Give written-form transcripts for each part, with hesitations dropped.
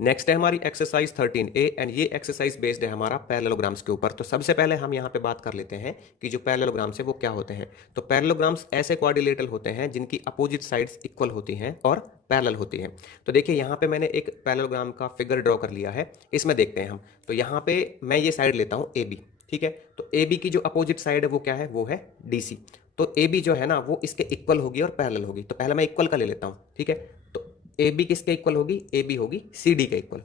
Next है हमारी exercise 13A and ये एक्सरसाइज बेस्ड है हमारा पैरेललोग्राम्स के ऊपर। तो सबसे पहले हम यहाँ पे बात कर लेते हैं कि जो पैरेललोग्राम्स है वो क्या होते हैं। तो पैरेललोग्राम्स ऐसे क्वाड्रिलेटरल होते हैं जिनकी अपोजिट साइड्स इक्वल होती हैं और पैरेलल होती हैं। तो देखिए यहाँ पे मैंने एक पैरेललोग्राम का फिगर ड्रॉ कर लिया है, इसमें देखते हैं हम। तो यहाँ पे मैं ये साइड लेता हूँ AB, ठीक है। तो AB की जो अपोजिट साइड है वो क्या है, वो है DC। तो AB जो है ना वो इसके इक्वल होगी और पैरेलल होगी। तो पहले मैं इक्वल का ले लेता हूँ, ठीक है। तो AB किसके इक्वल होगी, AB होगी CD के इक्वल,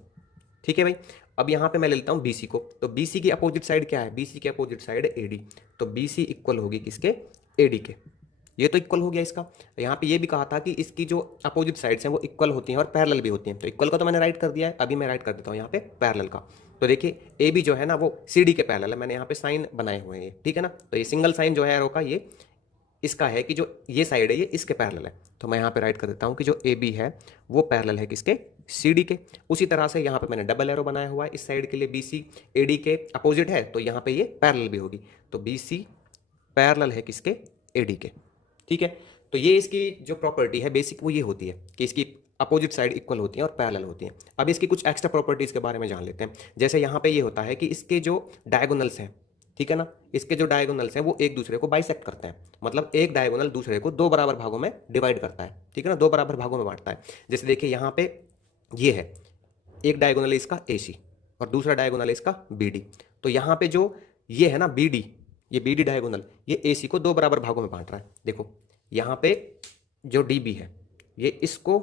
ठीक है भाई। अब यहाँ पे मैं ले लेता हूँ BC को। तो BC की अपोजिट साइड क्या है, BC की अपोजिट साइड है AD। तो BC इक्वल होगी किसके, AD के। ये तो इक्वल हो गया इसका। यहाँ पे ये भी कहा था कि इसकी जो अपोजिट साइड्स हैं वो इक्वल होती हैं और पैरेलल भी होती हैं। तो इक्वल का तो मैंने राइट कर दिया है, अभी मैं राइट कर देता हूँ यहाँ पे पैरेलल का। तो देखिए AB जो है ना वो CD के पैरेलल है, मैंने यहाँ पे साइन बनाए हुए हैं ये, ठीक है ना। तो ये सिंगल साइन जो है एरो का, ये इसका है कि जो ये साइड है ये इसके पैरेलल है। तो मैं यहाँ पे राइट कर देता हूँ कि जो AB है वो पैरेलल है किसके, CD के। उसी तरह से यहाँ पे मैंने डबल एरो बनाया हुआ है इस साइड के लिए, BC AD के अपोजिट है तो यहाँ पे ये पैरेलल भी होगी। तो BC पैरेलल है किसके, AD के, ठीक है। तो ये इसकी जो प्रॉपर्टी है बेसिक वो ये होती है कि इसकी अपोजिट साइड इक्वल होती हैं और पैरेलल होती हैं। अब इसकी कुछ एक्स्ट्रा प्रॉपर्टीज़ के बारे में जान लेते हैं। जैसे यहाँ पे ये होता है कि इसके जो डायगोनल्स हैं, ठीक है ना, इसके जो डायगोनल्स हैं वो एक दूसरे को बाइसेक्ट करते हैं। मतलब एक डायगोनल दूसरे को दो बराबर भागों में डिवाइड करता है, ठीक है ना, दो बराबर भागों में बांटता है। जैसे देखिए यहाँ पे ये है, एक डायगोनल है इसका AC और दूसरा डायगोनल है इसका BD। तो यहाँ पे जो ये है ना BD, ये BD डायगोनल ये AC को दो बराबर भागों में बांट रहा है। देखो यहाँ पे जो DB है ये इसको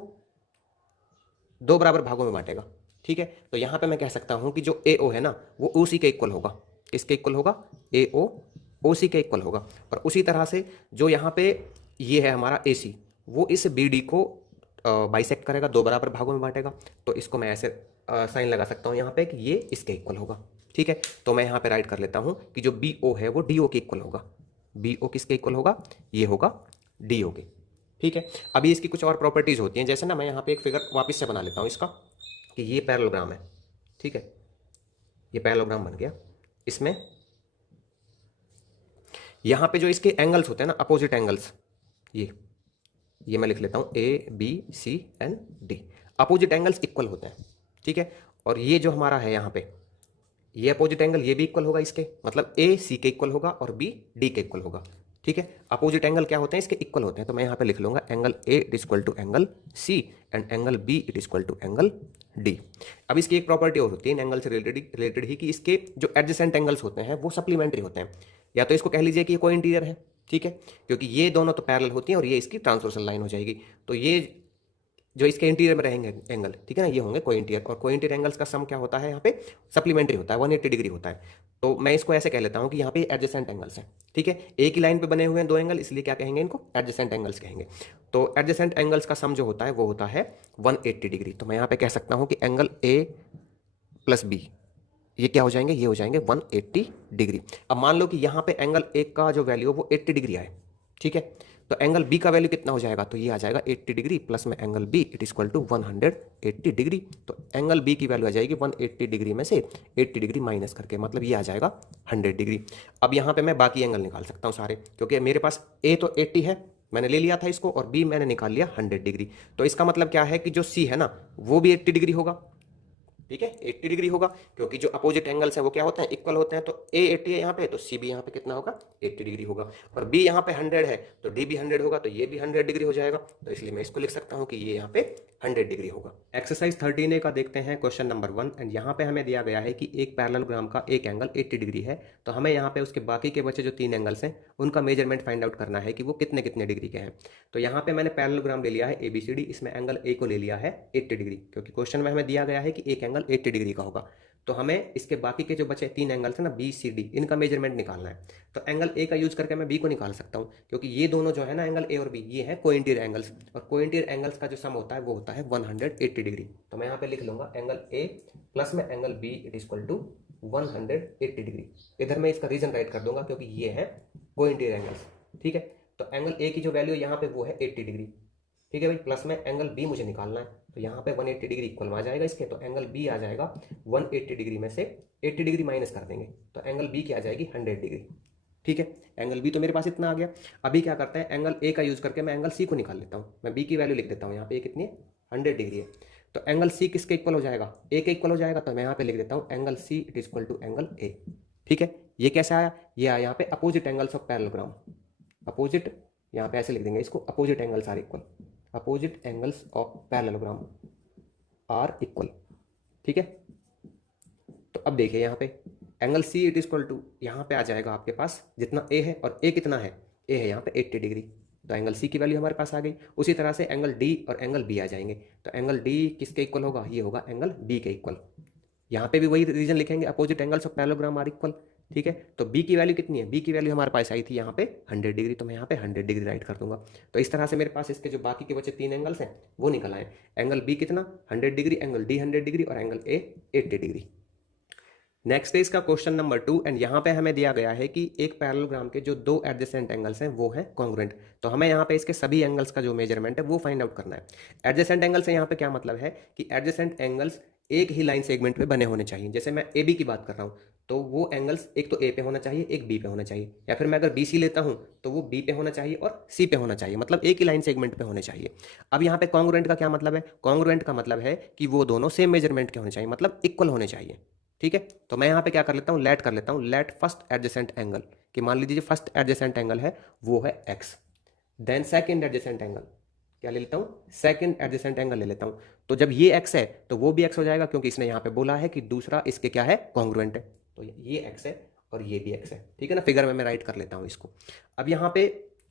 दो बराबर भागों में बांटेगा, ठीक है। तो यहाँ पे मैं कह सकता हूँ कि जो AO है ना वो OC के इक्वल होगा। किसके इक्वल होगा, AO OC के इक्वल होगा। और उसी तरह से जो यहाँ पे ये है हमारा AC, वो इस BD को बाइसेक्ट करेगा, दो बराबर भागों में बांटेगा। तो इसको मैं ऐसे साइन लगा सकता हूँ यहाँ पे कि ये इसके इक्वल होगा, ठीक है। तो मैं यहाँ पे राइट कर लेता हूँ कि जो BO है वो DO के इक्वल होगा। BO किसके इक्वल होगा, ये होगा DO के, ठीक है। अभी इसकी कुछ और प्रॉपर्टीज होती हैं, जैसे ना मैं यहाँ पे एक फिगर वापस से बना लेता हूँ इसका कि ये पैरेललोग्राम है, ठीक है। ये पैरेललोग्राम बन गया। इसमें यहाँ पे जो इसके एंगल्स होते हैं ना, अपोजिट एंगल्स, ये मैं लिख लेता हूँ ABCND। अपोजिट एंगल्स इक्वल होते हैं, ठीक है। और ये जो हमारा है यहाँ पे ये अपोजिट एंगल ये भी इक्वल होगा इसके, मतलब AC के इक्वल होगा और B D के इक्वल होगा, ठीक है। अपोजिट एंगल क्या होते हैं, इसके इक्वल होते हैं। तो मैं यहाँ पे लिख लूंगा angle A it equal to angle C and angle B it equal to angle D। अब इसकी एक प्रॉपर्टी और होती है इन एंगल से रिलेटेड ही कि इसके जो एडजेसेंट एंगल्स होते हैं वो सप्लीमेंट्री होते हैं। या तो इसको कह लीजिए कि ये कोई इंटीरियर है, ठीक है, क्योंकि ये दोनों तो पैरेलल होती हैं और ये इसकी ट्रांसवर्सल लाइन हो जाएगी। तो ये जो इसके इंटीरियर में रहेंगे एंगल, ठीक है ना, ये होंगे कोई इंटीरियर। और कोई इंटीरियर एंगल्स का सम क्या होता है, यहाँ पे सप्लीमेंट्री होता है, 180 डिग्री होता है। तो मैं इसको ऐसे कह लेता हूँ कि यहाँ पे एडजेसेंट एंगल्स हैं, ठीक है। एक ही लाइन पे बने हुए हैं दो एंगल, इसलिए क्या कहेंगे इनको, एडजेसेंट एंगल्स कहेंगे। तो एडजेसेंट एंगल्स का सम जो होता है वो होता है 180 डिग्री। तो मैं यहाँ पे कह सकता हूँ कि एंगल A प्लस B ये क्या हो जाएंगे, ये हो जाएंगे 180 डिग्री। अब मान लो कि यहाँ पे एंगल A का जो वैल्यू है वो 80 डिग्री आए, ठीक है। तो एंगल B का वैल्यू कितना हो जाएगा, तो ये आ जाएगा 80 डिग्री प्लस में angle B it equal to 180 degree. तो एंगल B की वैल्यू आ जाएगी 180 डिग्री में से 80 डिग्री माइनस करके, मतलब ये आ जाएगा 100 डिग्री। अब यहाँ पे मैं बाकी एंगल निकाल सकता हूँ सारे, क्योंकि मेरे पास A तो 80 है, मैंने ले लिया था इसको, और B मैंने निकाल लिया 100 डिग्री। तो इसका मतलब क्या है कि जो C है ना वो भी 80 डिग्री होगा, ठीक है, 80 डिग्री होगा, क्योंकि जो अपोजिट एंगल्स हैं वो क्या होते हैं, इक्वल होते हैं। तो A 80 है यहाँ पे, तो C भी यहाँ पे कितना होगा, 80 डिग्री होगा। और B यहाँ पे 100 है तो D भी 100 होगा, तो ये भी 100 डिग्री हो जाएगा। तो इसलिए मैं इसको लिख सकता हूँ कि ये यहाँ पे 100 डिग्री होगा। एक्सरसाइज 13A का देखते हैं क्वेश्चन नंबर 1। एंड यहाँ पे हमें दिया गया है कि एक पैरेललोग्राम का एक एंगल 80 डिग्री है। तो हमें यहाँ पे उसके बाकी के बचे जो तीन एंगल्स हैं उनका मेजरमेंट फाइंड आउट करना है कि वो कितने कितने डिग्री के हैं। तो यहाँ पे मैंने पैरेललोग्राम ले लिया है ABCD, इसमें एंगल A को ले लिया है 80 डिग्री, क्योंकि क्वेश्चन में हमें दिया गया है कि एक एंगल 80 डिग्री का होगा। तो हमें इसके बाकी के जो बचे तीन एंगल्स हैं ना BCD, इनका मेजरमेंट निकालना है। तो एंगल A का यूज करके मैं B को निकाल सकता हूँ, क्योंकि ये दोनों जो है ना एंगल A और B ये है कोइंटीरियर एंगल्स, और कोइंटीरियर एंगल्स का जो सम होता है वो होता है 180 डिग्री। तो मैं यहाँ पे लिख लूंगा एंगल A प्लस में angle B it equal to 180 degree. इधर मैं इसका रीजन राइट कर दूंगा क्योंकि ये है कोइंटीरियर एंगल्स, ठीक है। तो एंगल A की जो वैल्यू यहाँ पे वो है 80 डिग्री, ठीक है भाई, प्लस में एंगल B मुझे निकालना है। तो यहाँ पे 180 डिग्री इक्वल में आ जाएगा इसके, तो एंगल B आ जाएगा 180 डिग्री में से 80 डिग्री माइनस कर देंगे, तो एंगल B की आ जाएगी 100 डिग्री, ठीक है। एंगल B तो मेरे पास इतना आ गया। अभी क्या करते हैं, एंगल A का यूज करके मैं एंगल C को निकाल लेता हूँ। मैं B की वैल्यू लिख देता हूँ यहाँ पे, कितनी है, 100 डिग्री है। तो एंगल सी किसके इक्वल हो जाएगा, ए के इक्वल हो जाएगा। तो मैं यहाँ पे लिख देता हूँ angle C it is equal to angle A. ठीक है, ये कैसे आया, ये आया यहाँ पे opposite angles of parallelogram, opposite, यहाँ पे ऐसे लिख देंगे इसको, opposite angles are equal, opposite angles of parallelogram are equal. ठीक है, तो अब देखिए यहाँ पे angle C it is equal to, यहाँ पे आ जाएगा आपके पास जितना ए है, और ए कितना है, ए है यहाँ पे 80 डिग्री, तो एंगल सी की वैल्यू हमारे पास आ गई। उसी तरह से एंगल डी और एंगल बी आ जाएंगे, तो एंगल डी किसके इक्वल होगा, ये होगा एंगल बी के इक्वल। यहाँ पे भी वही रीजन लिखेंगे, opposite angles of parallelogram are equal. ठीक है, तो बी की वैल्यू कितनी है, बी की वैल्यू हमारे पास आई थी यहाँ पे 100 डिग्री, तो मैं यहाँ पे 100 डिग्री राइट कर दूंगा। तो इस तरह से मेरे पास इसके जो बाकी के बचे 3 एंगल्स हैं वो निकल आए, एंगल बी कितना 100 डिग्री, एंगल डी 100 डिग्री और एंगल ए 80 डिग्री। नेक्स्ट है इसका क्वेश्चन नंबर 2, एंड यहाँ पे हमें दिया गया है कि एक पैरेललोग्राम के जो 2 एडजेसेंट एंगल्स हैं वो हैं कॉन्ग्रुएंट। तो हमें यहाँ पे इसके सभी एंगल्स का जो मेजरमेंट है वो फाइंड आउट करना है। एडजेसेंट एंगल से यहाँ पे क्या मतलब है कि एडजेसेंट एंगल्स एक ही लाइन सेगमेंट पे बने होने चाहिए। जैसे मैं ए बी की बात कर रहा हूँ तो वो एंगल्स एक तो ए पे होना चाहिए, एक बी पे होना चाहिए, या फिर मैं अगर बी सी लेता हूँ तो वो बी पे होना चाहिए और सी पे होना चाहिए, मतलब एक ही लाइन सेगमेंट पे होने चाहिए। अब यहाँ पे कॉन्ग्रुएंट का क्या मतलब है, कॉन्ग्रुएंट का मतलब है कि वो दोनों सेम मेजरमेंट के होने चाहिए, मतलब इक्वल होने चाहिए। ठीक है, तो मैं यहाँ पे क्या कर लेता हूँ, लेट कर लेता हूँ, लेट फर्स्ट एडजेसेंट एंगल, कि मान लीजिए फर्स्ट एडजेसेंट एंगल है वो है x, then second adjacent angle क्या ले लेता हूँ, सेकंड एडजेसेंट एंगल ले लेता हूँ। तो जब ये एक्स है तो वो भी एक्स हो जाएगा, क्योंकि इसने यहाँ पे बोला है कि दूसरा इसके क्या है, कॉन्ग्रुएंट है। तो ये एक्स है और ये भी एक्स है। ठीक है ना, फिगर में मैं राइट कर लेता हूँ इसको। अब यहाँ पे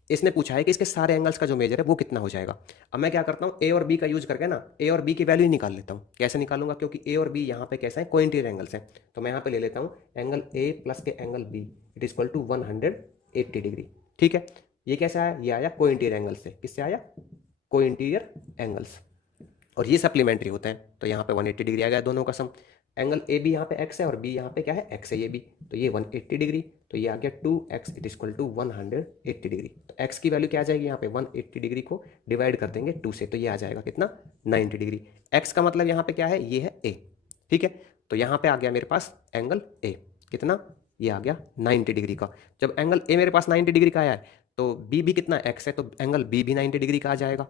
इसने पूछा है कि इसके सारे एंगल्स का जो मेजर है वो कितना हो जाएगा। अब मैं क्या करता हूँ, ए और बी का यूज करके ना ए और बी की वैल्यू निकाल लेता हूँ। कैसे निकालूंगा, क्योंकि ए और बी यहाँ पे कैसे हैं, कोइंटीरियर एंगल्स हैं। तो मैं यहाँ पे ले लेता हूँ एंगल ए प्लस के angle B it is equal to 180 degree. ठीक है, ये कैसे आया, ये आया कोइंटीरियर एंगल से। किससे आया, कोइंटीरियर एंगल्स, और ये सप्लीमेंट्री होते हैं। तो यहाँ पे 180 डिग्री आ गया दोनों का सम। एंगल ए बी यहाँ पे एक्स है और बी यहाँ पे क्या है, एक्स है ये भी, तो ये 180 डिग्री, तो ये आ गया 2x it equal to 180 degree. तो x की वैल्यू क्या आ जाएगी, यहाँ पे 180 डिग्री को डिवाइड कर देंगे 2 से, तो ये आ जाएगा कितना 90 डिग्री। x का मतलब यहाँ पे क्या है, ये है a। ठीक है, तो यहाँ पे आ गया मेरे पास एंगल a कितना, ये आ गया 90 डिग्री का। जब एंगल a मेरे पास 90 डिग्री का आया है तो b भी कितना x है, तो एंगल b भी 90 डिग्री का आ जाएगा।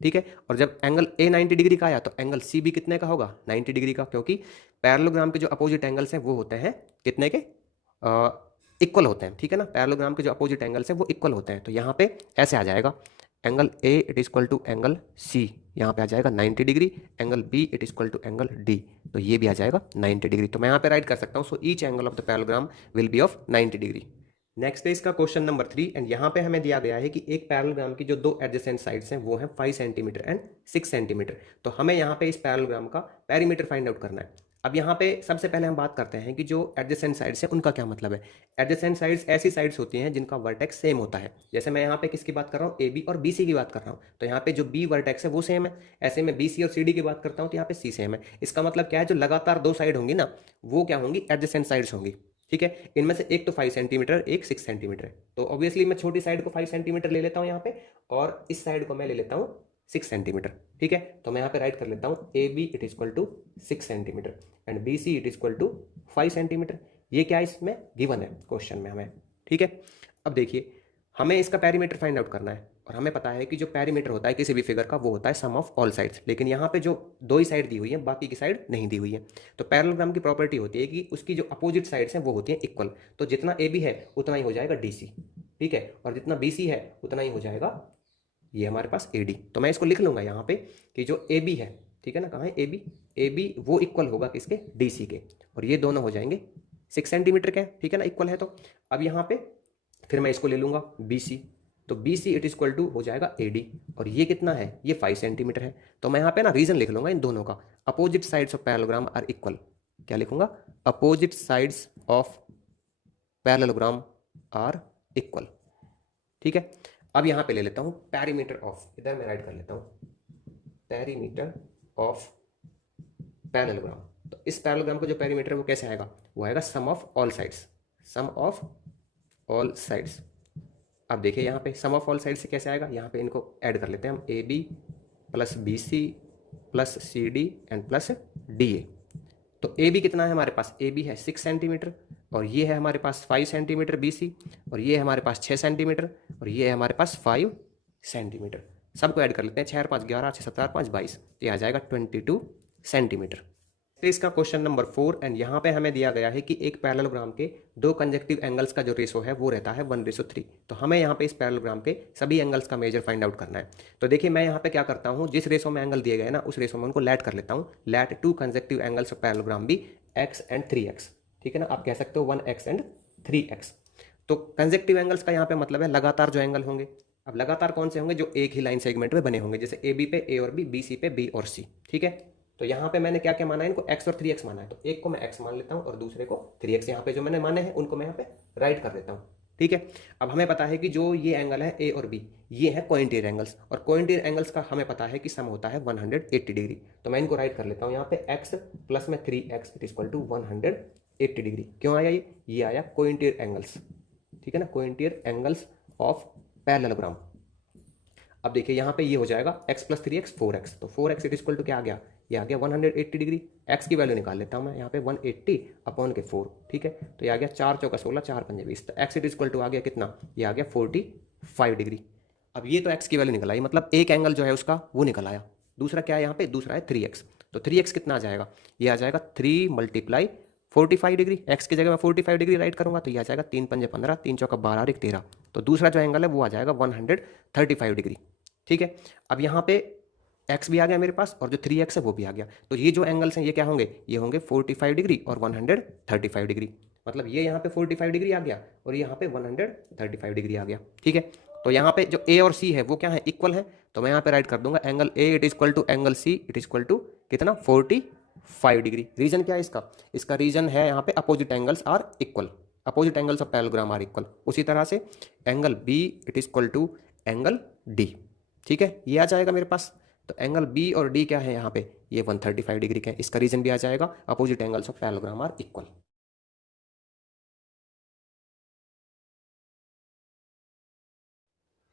ठीक है, और जब एंगल ए 90 डिग्री का आया तो एंगल सी भी कितने का होगा, 90 डिग्री का, क्योंकि पैरेललोग्राम के जो अपोजिट एंगल्स हैं वो होते हैं कितने के, इक्वल होते हैं। ठीक है ना, पैरेललोग्राम के जो अपोजिट एंगल्स हैं वो इक्वल होते हैं। तो यहाँ पे ऐसे आ जाएगा angle A it is equal to angle C, यहाँ पे आ जाएगा 90 degree, angle B it is equal to angle D, तो ये भी आ जाएगा 90 डिग्री। तो मैं यहाँ पे राइट कर सकता हूँ, so each angle of the parallelogram will be of 90 degree. Next है इसका क्वेश्चन नंबर 3, एंड यहाँ पे हमें दिया गया है कि एक पैरेललोग्राम की जो 2 एडजेसेंट साइड्स हैं वो हैं 5 सेंटीमीटर एंड 6 सेंटीमीटर। तो हमें यहाँ पे इस पैरेललोग्राम का पेरीमीटर फाइंड आउट करना है। अब यहाँ पे सबसे पहले हम बात करते हैं कि जो एडजेसेंट साइड्स हैं उनका क्या मतलब है। एडजेसेंट साइड्स ऐसी साइड्स होती हैं जिनका वर्टेक्स सेम होता है। जैसे मैं यहाँ पे किसकी बात कर रहा हूँ, ए बी और बी सी की बात कर रहा हूँ, तो यहाँ पे जो बी वर्टेक्स है वो सेम है। ऐसे में बी सी और सी डी की बात करता हूँ तो यहाँ पे सी सेम है। इसका मतलब क्या है, जो लगातार 2 साइड होंगी ना वो क्या होंगी, एडजेसेंट साइड्स होंगी। ठीक है, इनमें से एक तो 5 सेंटीमीटर, एक 6 सेंटीमीटर है, तो ऑब्वियसली मैं छोटी साइड को 5 सेंटीमीटर ले लेता हूँ यहाँ पे, और इस साइड को मैं ले लेता हूँ 6 सेंटीमीटर। ठीक है, तो मैं यहाँ पे राइट कर लेता हूँ A B it is equal to 6 centimetre and B C it is equal to 5 centimetre. ये क्या इसमें गिवन है क्वेश्चन में हमें। ठीक है, अब देखिए हमें इसका पेरीमीटर फाइंड आउट करना है, और हमें पता है कि जो पेरीमीटर होता है किसी भी फिगर का वो होता है सम ऑफ ऑल साइड्स, लेकिन यहाँ पे जो 2 ही साइड दी हुई है बाकी की साइड नहीं दी हुई है। तो पैरेललोग्राम की प्रॉपर्टी होती है कि उसकी जो अपोजिट साइड्स हैं वो होती हैं इक्वल, तो जितना ए बी है उतना ही हो जाएगा डी सी। ठीक है, और जितना बी सी है उतना ही हो जाएगा ये हमारे पास ए डी। तो मैं इसको लिख लूँगा यहाँ पे कि जो ए बी है, ठीक है ना, कहाँ है ए बी वो इक्वल होगा किसके, डी सी के, और ये दोनों हो जाएंगे 6 सेंटीमीटर के। ठीक है ना, इक्वल है। तो अब यहाँ पे फिर मैं इसको ले लूँगा बी सी, तो B C it is equal to हो जाएगा ए डी, और ये कितना है, ये 5 सेंटीमीटर है। तो मैं यहाँ पे ना रीजन लिख लूँगा इन दोनों का, opposite sides of parallelogram are equal. क्या लिखूंगा, opposite sides of parallelogram are equal. ठीक है, अब यहाँ पे ले लेता हूँ पेरीमीटर ऑफ, इधर मैं राइट कर लेता हूँ पेरीमीटर ऑफ पैरेललोग्राम। तो इस पैरेललोग्राम का जो पेरीमीटर है वो कैसे आएगा, वो आएगा sum of all sides, sum of all sides. अब देखिए यहाँ पे सम ऑफ ऑल साइड से कैसे आएगा, यहाँ पे इनको ऐड कर लेते हैं हम, A B plus B C plus C D and plus D A. तो ए बी कितना है हमारे पास, ए बी है 6 सेंटीमीटर, और ये है हमारे पास 5 सेंटीमीटर बी सी, और ये है हमारे पास 6 सेंटीमीटर, और ये है हमारे पास 5 सेंटीमीटर। सबको ऐड कर लेते हैं, 6 और 5 11, 6 7 5 22, तो ये आ जाएगा 22 सेंटीमीटर। तो इसका क्वेश्चन नंबर 4 एंड यहाँ पे हमें दिया गया है कि एक पैरेललोग्राम के दो कंजक्टिव एंगल्स का जो रेशो है वो रहता है 1:3। तो हमें यहाँ पे इस पैरेललोग्राम के सभी एंगल्स का मेजर फाइंड आउट करना है। तो देखिए मैं यहाँ पे क्या करता हूँ, जिस रेशो में एंगल दिए गए ना उस रेशो में उनको लेट कर लेता हूँ। Let two conjunctive angles of parallelogram be x and 3x, ठीक है ना, आप कह सकते हो 1x एंड 3x। तो कंजक्टिव एंगल्स का यहाँ पे मतलब है लगातार जो एंगल होंगे। अब लगातार कौन से होंगे, जो एक ही लाइन सेगमेंट में बने होंगे, जैसे ए बी पे ए और बी, बी सी पे बी और सी, ठीक है। तो यहाँ पे मैंने क्या क्या माना है, इनको x और 3x माना है, तो एक को मैं x मान लेता हूँ और दूसरे को 3x। यहाँ पे जो मैंने माने हैं उनको मैं यहाँ पे राइट कर लेता हूँ, ठीक है। अब हमें पता है कि जो ये एंगल है ए और बी, ये है कोइंटेर एंगल्स, और कोइंटेर एंगल्स का हमें पता है कि सम होता है 180 डिग्री। तो मैं इनको राइट कर लेता हूँ यहाँ पे x प्लस में 3x it equal to 180 degree. क्यों आया ये आया कोइंटेर एंगल्स, ठीक है ना, कोइंटेर एंगल्स ऑफ पैरेललोग्राम। अब देखिए यहाँ पे ये हो जाएगा x प्लस 3x 4x, तो 4x इट इक्वल टू क्या आ गया, ये आ गया 180 डिग्री। x की वैल्यू निकाल लेता हूँ मैं यहाँ पे 180 अपॉन के 4, ठीक है। तो ये आ गया 4 चौका 16, 4 पंजे 20, तो x इट इक्वल टू आ गया कितना, ये आ गया 45 डिग्री। अब ये तो x की वैल्यू निकल आई, मतलब एक एंगल जो है उसका वो निकल आया। दूसरा क्या है यहाँ पे, दूसरा है 3x। तो 3x कितना आ जाएगा, ये आ जाएगा 3 × 45 डिग्री। x की जगह मैं 45 डिग्री राइट करूंगा तो ये आ जाएगा 3 पंजे 15, 3 चौका 12 और 1 13। तो दूसरा जो एंगल है वो आ जाएगा 135 डिग्री, ठीक है। अब यहाँ पे x भी आ गया मेरे पास और जो 3x है वो भी आ गया। तो ये जो एंगल्स हैं ये क्या होंगे, ये होंगे 45 डिग्री और 135 डिग्री। मतलब ये यहाँ पे 45 डिग्री आ गया और यहाँ पे 135 डिग्री आ गया, ठीक है। तो यहाँ पे जो a और c है वो क्या है, इक्वल है। तो मैं यहाँ पे राइट कर दूंगा angle a it equal to angle c it equal to कितना, 45 डिग्री। रीजन क्या है इसका रीजन है यहाँ पे opposite angles are equal, opposite angles of parallelogram are equal. उसी तरह से angle b it equal to angle d, ठीक है, ये आ जाएगा मेरे पास। तो एंगल बी और डी क्या है यहाँ पे, ये 135 डिग्री का है। इसका रीजन भी आ जाएगा opposite angles of parallelogram are equal.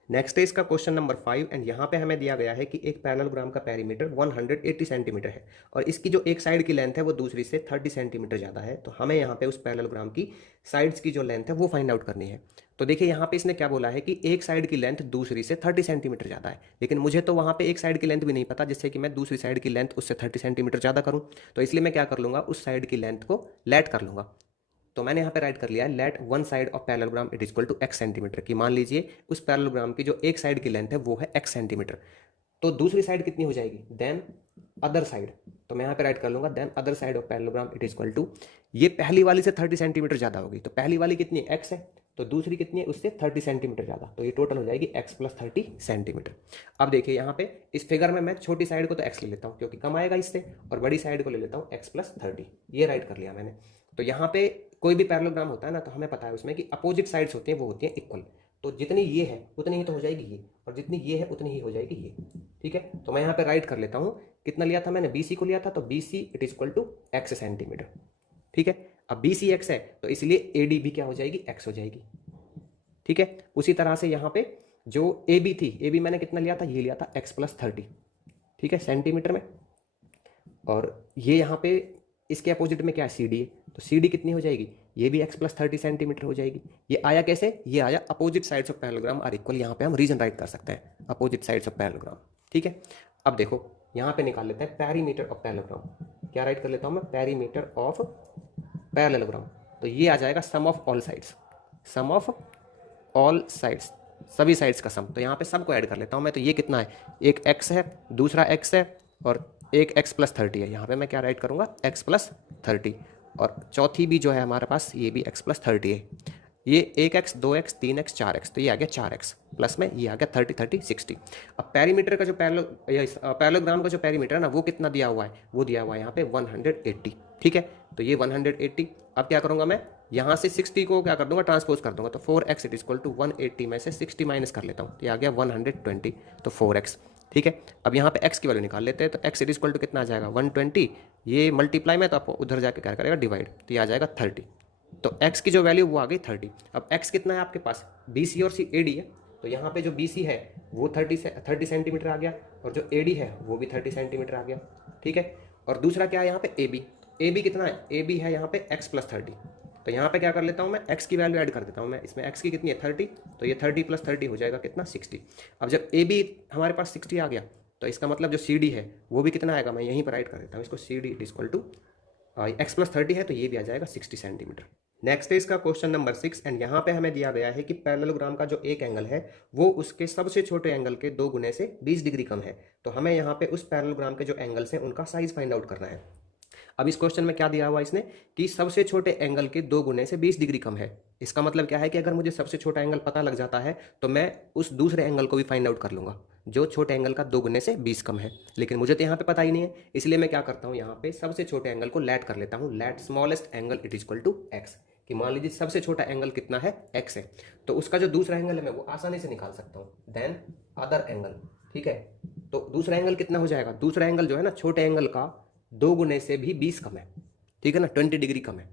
Next है इसका क्वेश्चन नंबर 5 एंड यहाँ पे हमें दिया गया है कि एक पैरेललोग्राम का पेरीमीटर 180 सेंटीमीटर है और इसकी जो एक साइड की लेंथ है वो दूसरी से 30 सेंटीमीटर ज़्यादा है। तो हमें यहाँ पे उस पैरेललोग्राम की साइड्स की जो लेंथ है वो फाइंड आउट करनी है। तो देखिए यहाँ पे इसने क्या बोला है कि एक साइड की लेंथ दूसरी से 30 सेंटीमीटर ज़्यादा है, लेकिन मुझे तो वहाँ पे एक साइड की लेंथ भी नहीं पता जिससे कि मैं दूसरी साइड की लेंथ उससे 30 सेंटीमीटर ज़्यादा करूँ। तो इसलिए मैं क्या कर लूँगा, उस साइड की लेंथ को लेट कर लूँगा। तो मैंने यहाँ पे राइट कर लिया है let one side of parallelogram it equal to x centimetre की। मान लीजिए उस पैरेललोग्राम की जो एक साइड की लेंथ है वो है x सेंटीमीटर, तो दूसरी साइड कितनी हो जाएगी, देन अदर साइड। तो मैं यहाँ पे राइट कर लूंगा then other side of parallelogram it equal to, ये पहली वाली से 30 सेंटीमीटर ज़्यादा होगी। तो पहली वाली कितनी है, x है, तो दूसरी कितनी है, उससे 30 सेंटीमीटर ज़्यादा। तो ये टोटल हो जाएगी x प्लस 30 सेंटीमीटर। अब देखिए यहाँ पे इस फिगर में मैं छोटी साइड को तो x ले लेता हूँ क्योंकि कम आएगा इससे, और बड़ी साइड को ले लेता हूँ x प्लस 30। ये राइट कर लिया मैंने। तो यहाँ पे कोई भी पैरेललोग्राम होता है ना, तो हमें पता है उसमें कि अपोजिट साइड्स होती हैं वो होती हैं इक्वल। तो जितनी ये है उतनी ही तो हो जाएगी ये, और जितनी ये है उतनी ही हो जाएगी ये, ठीक है। तो मैं यहाँ पे राइट कर लेता हूँ, कितना लिया था मैंने, BC को लिया था, तो BC it is equal to x centimetre, ठीक है। अब BC x है तो इसलिए AD भी क्या हो जाएगी, x हो जाएगी, ठीक है। उसी तरह से यहाँ पे जो AB थी, AB मैंने कितना लिया था, ये लिया था x प्लस 30, ठीक है, सेंटीमीटर में। और ये यहाँ पे इसके अपोजिट में क्या है, CD है, तो CD कितनी हो जाएगी, ये भी x प्लस 30 सेंटीमीटर हो जाएगी। ये आया कैसे, ये आया opposite sides of parallelogram are equal. यहाँ पे हम रीजन राइट कर सकते हैं अपोजिट साइड्स ऑफ पैरेललोग्राम, ठीक है। अब देखो यहाँ पे निकाल लेते हैं पेरीमीटर ऑफ पैरेललोग्राम। क्या राइट कर लेता हूँ मैं, पेरीमीटर ऑफ पैरेललोग्राम। तो ये आ जाएगा sum of all sides, sum of all sides, सभी साइड्स का सम। तो यहाँ पे सबको ऐड कर लेता हूँ मैं। तो ये कितना है, एक x है, दूसरा x है, और एक x प्लस 30 है। यहाँ पे मैं क्या राइट करूँगा, x प्लस 30, और चौथी भी जो है हमारे पास ये भी x प्लस 30 है। ये 1x 2x 3x 4x, तो ये आ गया 4x प्लस में ये आ गया 30 30 60। अब पेरीमीटर का जो पैरेललोग्राम का जो पेरीमीटर है ना वो कितना दिया हुआ है, वो दिया हुआ है यहाँ पे 180, ठीक है। तो ये 180, अब क्या करूँगा मैं, यहाँ से 60 को क्या कर दूंगा, ट्रांसपोज कर दूंगा। तो 4x इट इक्वल टू 180 में से 60 माइनस कर लेता हूँ, तो ये आ गया 120, तो 4x, ठीक है। अब यहाँ पे x की वैल्यू निकाल लेते हैं। तो x इट इक्वल टू कितना आ जाएगा, 120, ये मल्टीप्लाई में, तो आप उधर जाके क्या करेगा, डिवाइड, तो ये आ जाएगा 30। तो x की जो वैल्यू वो आ गई 30। अब x कितना है आपके पास, BC और AD है। तो यहाँ पे जो BC है वो 30 सेंटीमीटर आ गया, और जो AD है वो भी 30 सेंटीमीटर आ गया, ठीक है। और दूसरा क्या है यहाँ पे AB, AB कितना है, AB है यहाँ पे x प्लस 30, तो यहाँ पे क्या कर लेता हूँ मैं, x की वैल्यू ऐड कर देता हूँ मैं। इसमें x की कितनी है 30, तो ये 30 + 30 हो जाएगा कितना 60। अब जब ए बी हमारे पास 60 आ गया तो इसका मतलब जो सी डी है वो भी कितना आएगा, मैं यहीं पर राइट कर देता हूँ इसको, C D equal to x + 30 है तो ये भी आ जाएगा 60 सेंटीमीटर। नेक्स्ट है इसका क्वेश्चन नंबर 6 एंड यहाँ पे हमें दिया गया है कि पैरेललोग्राम का जो एक एंगल है वो उसके सबसे छोटे एंगल के 2 गुने से 20 डिग्री कम है। तो हमें यहाँ पे उस पैरेललोग्राम के जो एंगल्स हैं उनका साइज फाइंड आउट करना है। अब इस क्वेश्चन में क्या दिया हुआ इसने कि सबसे छोटे एंगल के 2 गुने से 20 डिग्री कम है। इसका मतलब क्या है कि अगर मुझे सबसे छोटा एंगल पता लग जाता है तो मैं उस दूसरे एंगल को भी फाइंड आउट कर लूंगा जो छोटे एंगल का 2 गुने से 20 कम है। लेकिन मुझे तो यहाँ पे पता ही नहीं है, इसलिए मैं क्या करता हूँ, यहाँ पे सबसे छोटे एंगल को लेट कर लेता हूँ, let smallest angle it equal to x, कि मान लीजिए सबसे छोटा एंगल कितना है एक्स है, तो उसका जो दूसरा एंगल है मैं वो आसानी से निकाल सकता हूँ। देन अदर एंगल, ठीक है, तो दूसरा एंगल कितना हो जाएगा, दूसरा एंगल जो है ना छोटे एंगल का 2 गुने से भी 20 कम है, ठीक है ना, 20 डिग्री कम है।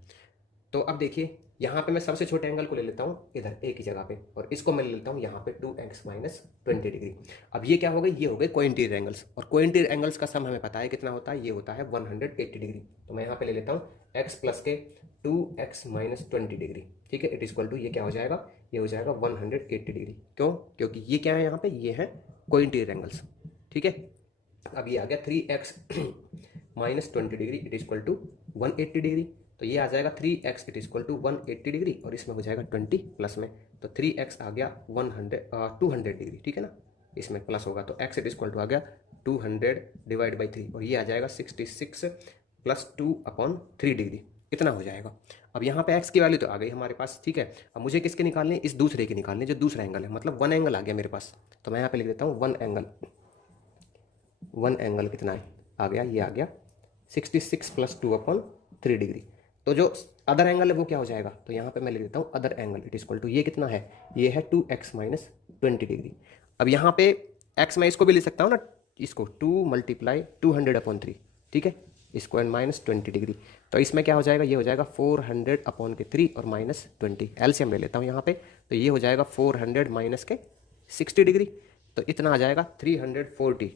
तो अब देखिए यहाँ पे मैं सबसे छोटे एंगल को ले लेता हूँ इधर ए की जगह पे, और इसको मैं ले लेता हूँ यहाँ पे 2x - 20 डिग्री। अब ये क्या हो गई, ये हो गए कोइंटीरियर एंगल्स, और कोइंटीरियर एंगल्स का सम हमें पता है कितना होता है, ये होता है 180 डिग्री। तो मैं यहाँ पे ले लेता हूँ x + के 2x - 20 डिग्री, ठीक है, इट इक्वल टू ये क्या हो जाएगा, ये हो जाएगा 180 डिग्री। क्यों, क्योंकि ये क्या है यहाँ पे, ये है कोइंटीरियर एंगल्स, ठीक है। अब ये आ गया 3x - 20 degree it equal to 180 degree, तो ये आ जाएगा 3x it equal to 180 degree, और इसमें हो जाएगा 20 प्लस में, तो 3x आ गया 200 डिग्री, ठीक है ना, इसमें प्लस होगा तो x इट इक्वल टू आ गया 200 डिवाइड बाई 3, और ये आ जाएगा 66 + 2/3 डिग्री, इतना हो जाएगा। अब यहाँ पे x की वैल्यू तो आ गई हमारे पास, ठीक है। अब मुझे किसके निकालने, इस दूसरे के निकालने जो दूसरा एंगल है, मतलब 1 एंगल आ गया मेरे पास, तो मैं यहाँ पे लिख देता हूँ 1 एंगल कितना है, आ गया, ये आ गया 66 + 2/3 डिग्री। तो जो अदर एंगल है वो क्या हो जाएगा, तो यहाँ पे मैं लिख देता हूँ other angle it equal to, ये कितना है, ये है 2x - 20 डिग्री। अब यहाँ पे x मैं इसको भी लिख सकता हूँ ना, इसको 2 × 200/3, ठीक है, इसको -20 डिग्री, तो इसमें क्या हो जाएगा, ये हो जाएगा 400/3 और -20, एलसीएम ले लेता हूँ यहाँ पे, तो ये हो जाएगा 400 - 60 डिग्री, तो इतना आ जाएगा 340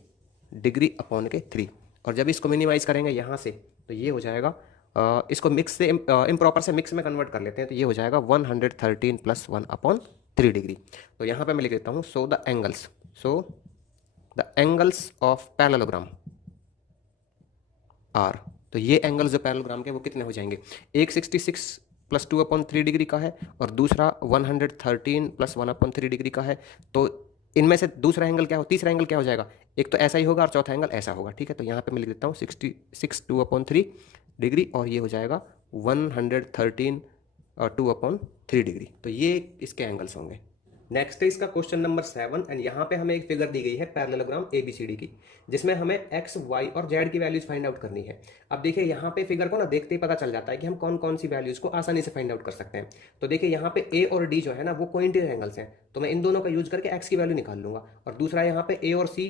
डिग्री अपॉन के 3, और जब इसको मिनिमाइज करेंगे यहाँ से तो ये हो जाएगा, इसको मिक्स से इम्प्रॉपर से मिक्स में कन्वर्ट कर लेते हैं, तो ये हो जाएगा 113 + 1/3 डिग्री। तो यहाँ पे मैं लिख देता हूँ so the angles of parallelogram are, तो ये एंगल्स जो पैरेललोग्राम के वो कितने हो जाएंगे, एक 66 + 2/3 डिग्री का है और दूसरा 113 + 1/3 डिग्री का है। तो इनमें से दूसरा एंगल क्या हो, तीसरा एंगल क्या हो जाएगा, एक तो ऐसा ही होगा और चौथा एंगल ऐसा होगा, ठीक है। तो यहाँ पे मैं लिख देता हूँ 66 2/3 डिग्री, और ये हो जाएगा 113 2/3 डिग्री, तो ये इसके एंगल्स होंगे। नेक्स्ट है इसका क्वेश्चन नंबर 7 एंड यहाँ पे हमें एक फिगर दी गई है पैरेललोग्राम ABCD की, जिसमें हमें x, y और z की वैल्यूज फाइंड आउट करनी है। अब देखिए यहाँ पे फिगर को ना देखते ही पता चल जाता है कि हम कौन कौन सी वैल्यूज को आसानी से फाइंड आउट कर सकते हैं। तो देखिए यहाँ पे a और d जो है ना वो कोइंटीरियर एंगल्स हैं, तो मैं इन दोनों का यूज करके x की वैल्यू निकाल लूंगा, और दूसरा यहाँ पे a और c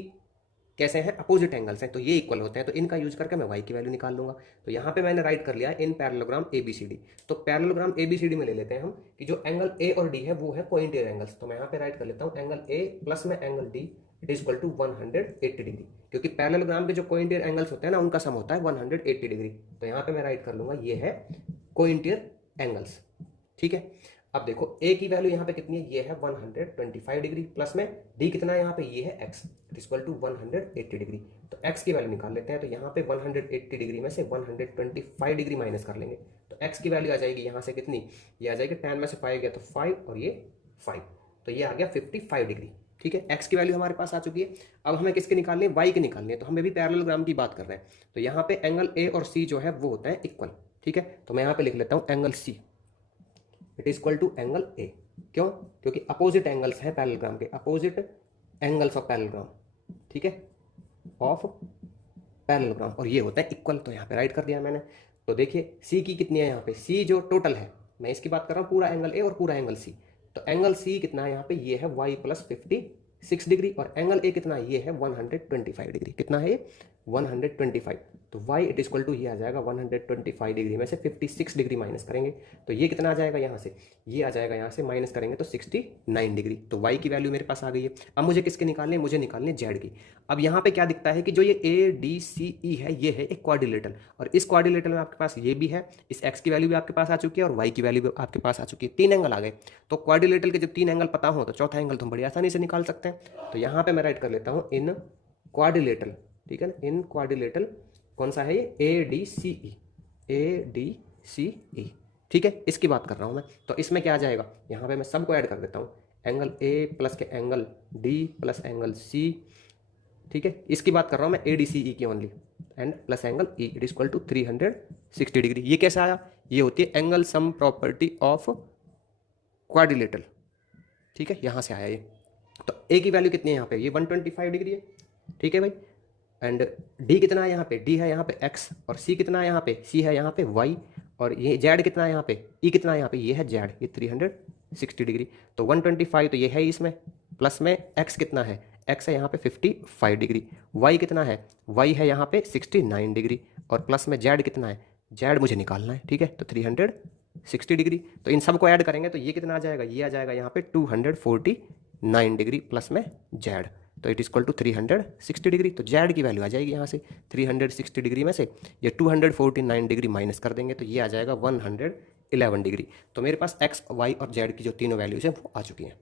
कैसे हैं, अपोजिट एंगल्स हैं, तो ये इक्वल होते हैं, तो इनका यूज करके मैं y की वैल्यू निकाल लूंगा। तो यहाँ पे मैंने राइट कर लिया इन पैरेललोग्राम ABCD। तो पैरेललोग्राम ABCD में ले लेते हैं हम कि जो एंगल A और D है वो है कोइंटीरियर एंगल्स, तो मैं यहाँ पे राइट कर लेता हूँ एंगल A प्लस में angle D it is equal to 180 degree, क्योंकि पैरेललोग्राम के जो कोइंटीरियर एंगल्स होते हैं ना उनका सम होता है 180 डिग्री। तो यहाँ पे मैं राइट कर लूंगा ये है कोइंटीरियर एंगल्स, ठीक है। अब देखो a की वैल्यू यहाँ पे कितनी है, ये है 125 डिग्री, प्लस में d कितना है यहाँ पे, ये है x इक्वल टू 180 डिग्री। तो x की वैल्यू निकाल लेते हैं, तो यहाँ पे 180 डिग्री में से 125 डिग्री माइनस कर लेंगे, तो x की वैल्यू आ जाएगी यहाँ से कितनी, ये आ जाएगी 10 में से 5 गया तो 5 और ये 5, तो ये आ गया 55 डिग्री, ठीक है। x की वैल्यू हमारे पास आ चुकी है। अब हमें किसके निकालनी है, y के निकालनी है, तो हमें भी पैरेललोग्राम की बात कर रहे हैं। तो यहाँ पे एंगल a और c जो है वो होता है इक्वल, ठीक है। तो मैं यहाँ पे लिख लेता हूँ angle c it is equal to angle A, क्यों, क्योंकि अपोजिट एंगल्स हैं पैरेललोग्राम के, अपोजिट एंगल्स ऑफ पैरेललोग्राम, ठीक है, ऑफ पैरेललोग्राम, और ये होता है इक्वल, तो यहाँ पे राइट कर दिया मैंने। तो देखिए सी की कितनी है यहाँ पे, सी जो टोटल है, मैं इसकी बात कर रहा हूँ पूरा एंगल ए और पूरा एंगल सी, तो एंगल सी कितना है यहाँ पे, ये है y + 56 डिग्री, और एंगल ए कितना है, ये है 125 डिग्री, कितना है ये 125, तो y इट इक्वल टू ये आ जाएगा 125 डिग्री में से 56 डिग्री माइनस करेंगे तो ये कितना आ जाएगा यहाँ से, ये आ जाएगा यहाँ से माइनस करेंगे तो 69 डिग्री। तो y की वैल्यू मेरे पास आ गई है। अब मुझे किसके निकालने, मुझे निकालने z की। अब यहाँ पे क्या दिखता है कि जो ये ADCE है ये है एक क्वाड्रिलेटरल, और इस क्वाड्रिलेटरल में आपके पास ये भी है, इस x की वैल्यू भी आपके पास आ चुकी है और y की वैल्यू भी आपके पास आ चुकी है, 3 एंगल आ गए। तो क्वाड्रिलेटरल के जब 3 एंगल पता हो तो चौथा एंगल तो हम बड़ी आसानी से निकाल सकते हैं। तो यहाँ पे मैं राइट कर लेता हूँ इन क्वाड्रिलेटरल, ठीक है ना, इन क्वाड्रिलेटरल कौन सा है ये, ADCE, ADCE, ठीक है, इसकी बात कर रहा हूँ मैं। तो इसमें क्या आ जाएगा, यहाँ पे मैं सबको ऐड कर देता हूँ, एंगल A प्लस के angle D plus angle C, ठीक है, इसकी बात कर रहा हूँ मैं ADCE की only, and plus angle E it equal to 360 degree. ये कैसे आया, ये होती है angle sum property of quadrilateral, ठीक है, यहाँ से आया ये। तो A की वैल्यू कितनी है यहाँ पे, ये 125 डिग्री है, ठीक है भाई, एंड D कितना है यहाँ पे, D है यहाँ पे x, और C कितना है यहाँ पे, C है यहाँ पे y, और ये Z कितना है यहाँ पे, E कितना है यहाँ पे, ये है Z, ये 360 डिग्री। तो 125 तो ये है इसमें, प्लस में x कितना है, x है यहाँ पे 55 डिग्री, y कितना है, y है यहाँ पे 69 डिग्री, और प्लस में Z कितना है, Z मुझे निकालना है, ठीक है, तो 360 डिग्री। तो इन सब को ऐड करेंगे तो ये कितना आ जाएगा, ये आ जाएगा यहाँ पे 249 डिग्री प्लस में Z, तो इट इक्वल टू 360 डिग्री। तो Z की वैल्यू आ जाएगी यहाँ से 360 डिग्री में से ये 249 डिग्री माइनस कर देंगे तो ये आ जाएगा 111 डिग्री। तो मेरे पास x, y और z की जो तीनों वैल्यूज हैं वो आ चुकी हैं।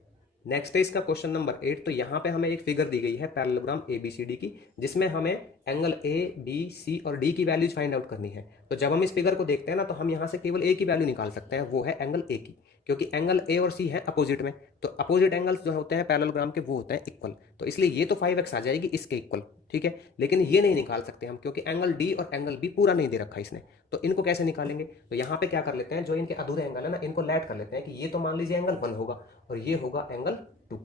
नेक्स्ट है इसका क्वेश्चन नंबर 8। तो यहाँ पे हमें एक फिगर दी गई है पैरेललोग्राम ABCD की, जिसमें हमें एंगल A, B, C और D की वैल्यूज फाइंड आउट करनी है। तो जब हम इस फिगर को देखते हैं ना तो हम यहाँ से केवल A की वैल्यू निकाल सकते हैं, वो है एंगल A की, क्योंकि एंगल A और C है अपोजिट में, तो अपोजिट एंगल्स जो होते हैं पैरेललोग्राम के वो होते हैं इक्वल, तो इसलिए ये तो 5x आ जाएगी इसके इक्वल, ठीक है। लेकिन ये नहीं निकाल सकते हम क्योंकि एंगल D और एंगल B पूरा नहीं दे रखा इसने, तो इनको कैसे निकालेंगे। तो यहाँ पे क्या कर लेते हैं, जो इनके अधूरे एंगल है ना इनको लेट कर लेते हैं कि ये तो मान लीजिए एंगल 1 होगा और ये होगा एंगल 2,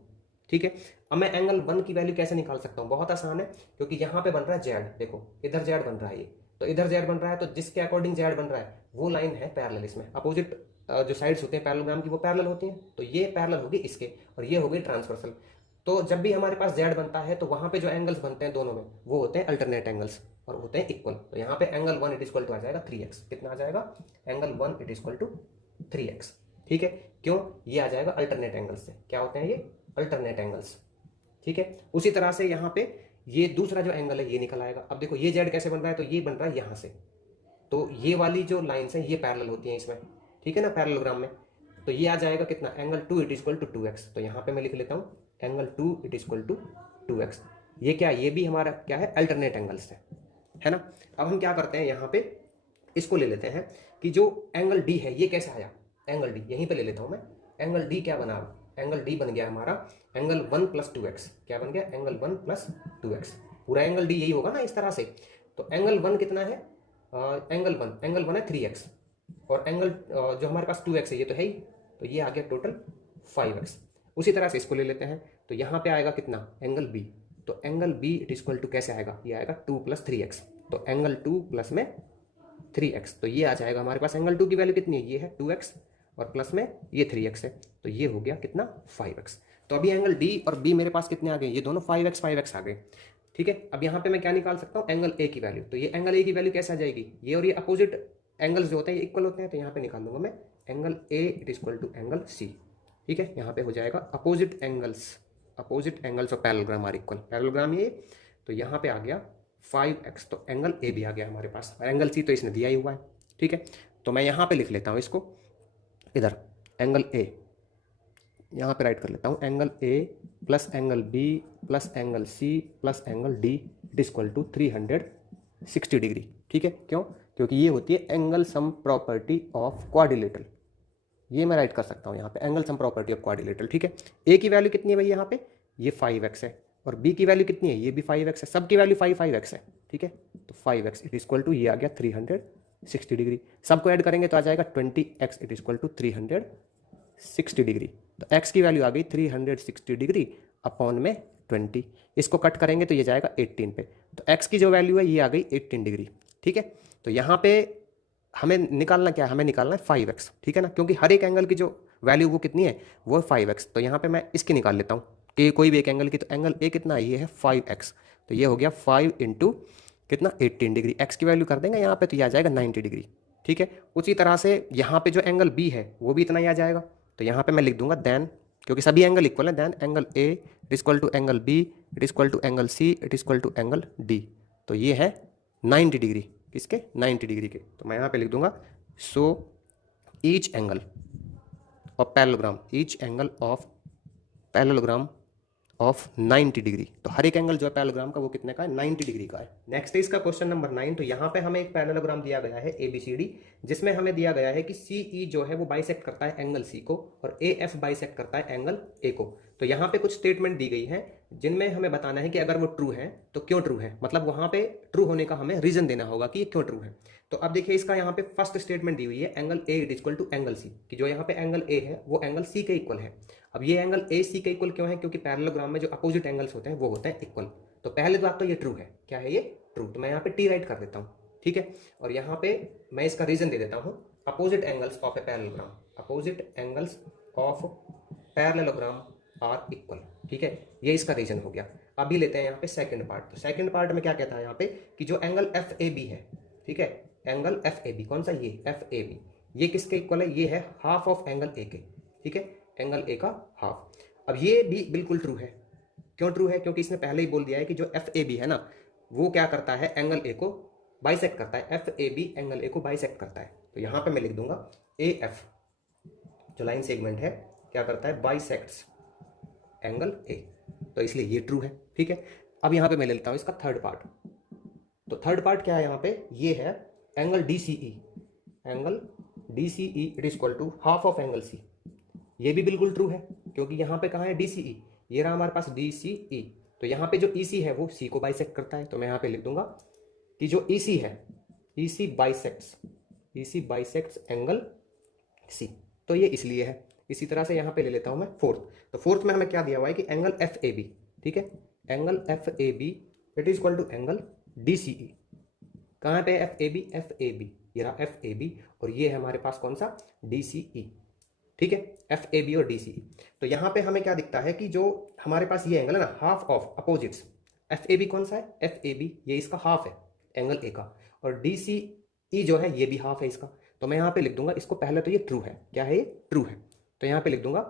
ठीक है। अब मैं एंगल 1 की वैल्यू कैसे निकाल सकता हूँ, बहुत आसान है, क्योंकि यहाँ पे बन रहा है Z, देखो इधर Z बन रहा है ये, तो इधर Z बन रहा है, तो जिसके अकॉर्डिंग Z बन रहा है वो लाइन है पैरेलल, इसमें अपोजिट जो साइड्स होते हैं पैरेललोग्राम की वो पैरेलल होती हैं, तो ये पैरेलल होगी इसके और ये होगी ट्रांसवर्सल। तो जब भी हमारे पास Z बनता है तो वहां पे जो एंगल्स बनते हैं दोनों में वो होते हैं अल्टरनेट एंगल्स और होते हैं इक्वल। तो यहाँ पे एंगल 1 इट इक्वल टू आ जाएगा 3x, कितना आ जाएगा, angle 1 it equal to 3x, ठीक है। क्यों, ये आ जाएगा अल्टरनेट एंगल्स से, क्या होते हैं ये, अल्टरनेट एंगल्स, ठीक है। उसी तरह से यहाँ पे ये दूसरा जो एंगल है ये निकल आएगा। अब देखो ये Z कैसे बन रहा है, तो ये बन रहा है यहाँ से, तो ये वाली जो लाइन्स हैं ये पैरेलल होती हैं इसमें, ठीक है ना, पैरेललोग्राम में। तो ये आ जाएगा कितना, angle 2 it equal to 2x, तो यहाँ पे मैं लिख लेता हूँ angle 2 it equal to 2x। ये क्या, ये भी हमारा क्या है, अल्टरनेट एंगल्स है ना। अब हम क्या करते हैं, यहाँ पे इसको ले लेते हैं कि जो एंगल D है ये कैसे आया, एंगल D यहीं पे ले लेता हूँ मैं, एंगल D क्या बना, एंगल D बन गया हमारा एंगल 1 प्लस 2x, क्या बन गया, एंगल 1 प्लस 2x, पूरा एंगल D यही होगा ना इस तरह से। तो एंगल 1 कितना है, एंगल 1 है 3x, और एंगल जो हमारे पास 2x है ये तो है ही, तो ये आ गया टोटल 5x। उसी तरह से इसको ले लेते हैं, तो यहाँ पे आएगा कितना, एंगल B, तो angle B it equal to कैसे आएगा, ये आएगा 2 प्लस 3x, तो एंगल 2 प्लस में 3x, तो ये आ जाएगा हमारे पास एंगल 2 की वैल्यू कितनी है, ये है 2x और प्लस में ये 3x है, तो ये हो गया कितना 5x। तो अभी एंगल D और B मेरे पास कितने आ गए, ये दोनों 5x आ गए, ठीक है। अब यहाँ पे मैं क्या निकाल सकता हूँ, एंगल A की वैल्यू। तो ये एंगल A की वैल्यू कैसे आ जाएगी, ये और ये अपोजिट एंगल्स जो होते हैं ये इक्वल होते हैं, तो यहाँ पे निकाल दूंगा मैं angle A it equal to angle C, ठीक है। यहाँ पे हो जाएगा opposite angles of parallelogram are equal, parallelogram ये, तो यहाँ पे आ गया 5x, तो एंगल A भी आ गया हमारे पास, और एंगल C तो इसने दिया ही हुआ है, ठीक है। तो मैं यहाँ पे लिख लेता हूँ इसको, इधर एंगल A यहाँ पे राइट कर लेता हूँ, angle A plus angle B plus angle C plus angle D it equal to 360 degree, ठीक है। क्यों, क्योंकि ये होती है angle sum property of quadrilateral, ये मैं राइट कर सकता हूँ यहाँ पे angle sum property of quadrilateral, ठीक है। A की वैल्यू कितनी है भाई यहाँ पे, ये 5x है, और B की वैल्यू कितनी है, ये भी 5x है, सबकी वैल्यू 5x है, ठीक है। तो 5x इट इक्वल टू ये आ गया 360 डिग्री, सबको ऐड करेंगे तो आ जाएगा 20x it equal to 360 degree. तो x की वैल्यू आ गई 360 डिग्री अपॉन में 20, इसको कट करेंगे तो ये जाएगा 18 पे, तो x की जो वैल्यू है ये आ गई 18 डिग्री, ठीक है। तो यहाँ पे हमें निकालना क्या है, हमें निकालना है 5x, ठीक है ना, क्योंकि हर एक एंगल की जो वैल्यू वो कितनी है, वो है 5x। तो यहाँ पे मैं इसकी निकाल लेता हूँ कि कोई भी एक एंगल की, तो एंगल A कितना है, ये है 5x, तो ये हो गया 5 इंटू कितना 18 डिग्री, एक्स की वैल्यू कर देंगे यहाँ पे तो ये आ जाएगा 90 डिग्री। ठीक है, उसी तरह से यहाँ पे जो एंगल बी है वो भी इतना ही आ जाएगा। तो यहाँ पे मैं लिख दूंगा देन, क्योंकि सभी एंगल इक्वल है, then angle A it equal to angle B it equal to angle C it equal to angle D. तो ये है 90 डिग्री, किसके 90 डिग्री के। तो मैं यहाँ पे लिख दूंगा so each angle of parallelogram, each angle of parallelogram of 90 degree. तो हर एक एंगल जो है पैरेललोग्राम का वो कितने का है, 90 डिग्री का है। नेक्स्ट है इसका क्वेश्चन नंबर 9। तो यहाँ पे हमें एक पैरेललोग्राम दिया गया है ABCD, जिसमें हमें दिया गया है कि CE जो है वो बाइसेक्ट करता है एंगल C को और AF बाइसेक्ट करता है एंगल A को। तो यहाँ पे कुछ स्टेटमेंट दी गई है जिनमें हमें बताना है कि अगर वो ट्रू है तो क्यों ट्रू है, मतलब वहाँ पे ट्रू होने का हमें रीजन देना होगा कि ये क्यों ट्रू है। तो अब देखिए इसका यहाँ पे फर्स्ट स्टेटमेंट दी हुई है angle A it equal to angle C, कि जो यहाँ पे एंगल A है वो एंगल C के इक्वल है। अब ये एंगल AC के इक्वल क्यों है, क्योंकि पैरेललोग्राम में जो अपोजिट एंगल्स होते हैं वो होते हैं इक्वल। तो पहले बात तो ये ट्रू है, क्या है ये ट्रू। तो मैं यहाँ पे T राइट कर देता हूँ, ठीक है। और यहाँ पे मैं इसका रीजन दे देता हूँ opposite angles of a parallelogram, opposite angles of parallelogram are equal, ठीक है। ये इसका रीजन हो गया। अभी लेते हैं यहाँ पे सेकंड पार्ट। तो सेकंड पार्ट में क्या कहता है यहाँ पे कि जो एंगल FAB है, ठीक है, एंगल FAB कौन सा, ये FAB, ये किसके इक्वल है, ये है हाफ ऑफ एंगल A के, ठीक है, एंगल A का हाफ। अब ये भी बिल्कुल ट्रू है। क्यों ट्रू है, क्योंकि इसने पहले ही बोल दिया है कि जो FAB है ना वो क्या करता है, एंगल A को बाइसेक्ट करता है, FAB एंगल A को बाइसेक्ट करता है। तो यहाँ पे मैं लिख दूंगा AF जो लाइन सेगमेंट है क्या करता है, बाइसेक्ट्स एंगल A। तो इसलिए ये ट्रू है, ठीक है। अब यहाँ पे मैं ले लेता हूँ इसका थर्ड पार्ट। तो थर्ड पार्ट क्या है यहाँ पे, ये है angle DCE, angle DCE it is equal to half of angle C। ये भी बिल्कुल ट्रू है, क्योंकि यहाँ पे कहाँ है DCE, ये रहा हमारे पास DCE। तो यहाँ पे जो EC है वो C को बाइसेक्ट करता है। तो मैं यहाँ पे लिख दूंगा कि जो EC है, EC बाइसेक्ट्स एंगल C। तो ये इसलिए है। इसी तरह से यहाँ पे ले लेता हूँ मैं फोर्थ। तो फोर्थ में हमें क्या दिया हुआ है कि एंगल FAB, ठीक है, angle FAB it is equal to angle DCE। कहाँ पे FAB, ये रहा FAB और ये है हमारे पास कौन सा, DCE, ठीक है, FAB और DCE। तो यहाँ पे हमें क्या दिखता है कि जो हमारे पास ये एंगल है ना, हाफ ऑफ अपोजिट्स, FAB कौन सा है, FAB ये इसका हाफ है एंगल A का, और DCE जो है ये भी हाफ है इसका। तो मैं यहाँ पे लिख दूंगा इसको, पहले तो ये ट्रू है, क्या है ये ट्रू है। तो यहाँ पे लिख दूंगा